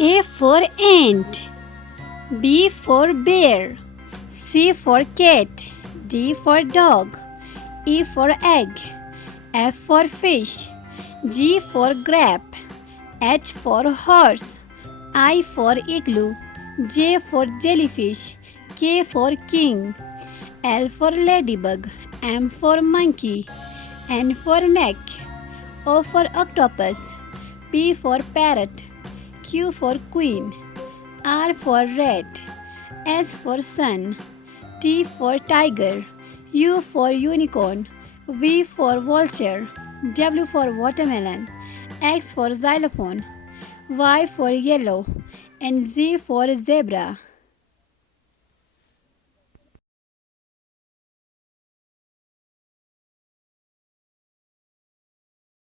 A for ant. B for bear. C for cat. D for dog. E for egg. F for fish. G for grape. H for horse. I for igloo. J for jellyfish. K for king. L for ladybug. M for monkey. N for neck. O for octopus. P for parrot. Q for queen. R for rat. S for sun. T for tiger. U for unicorn. V for vulture. W for watermelon. X for xylophone. Y for yellow. And Z for zebra.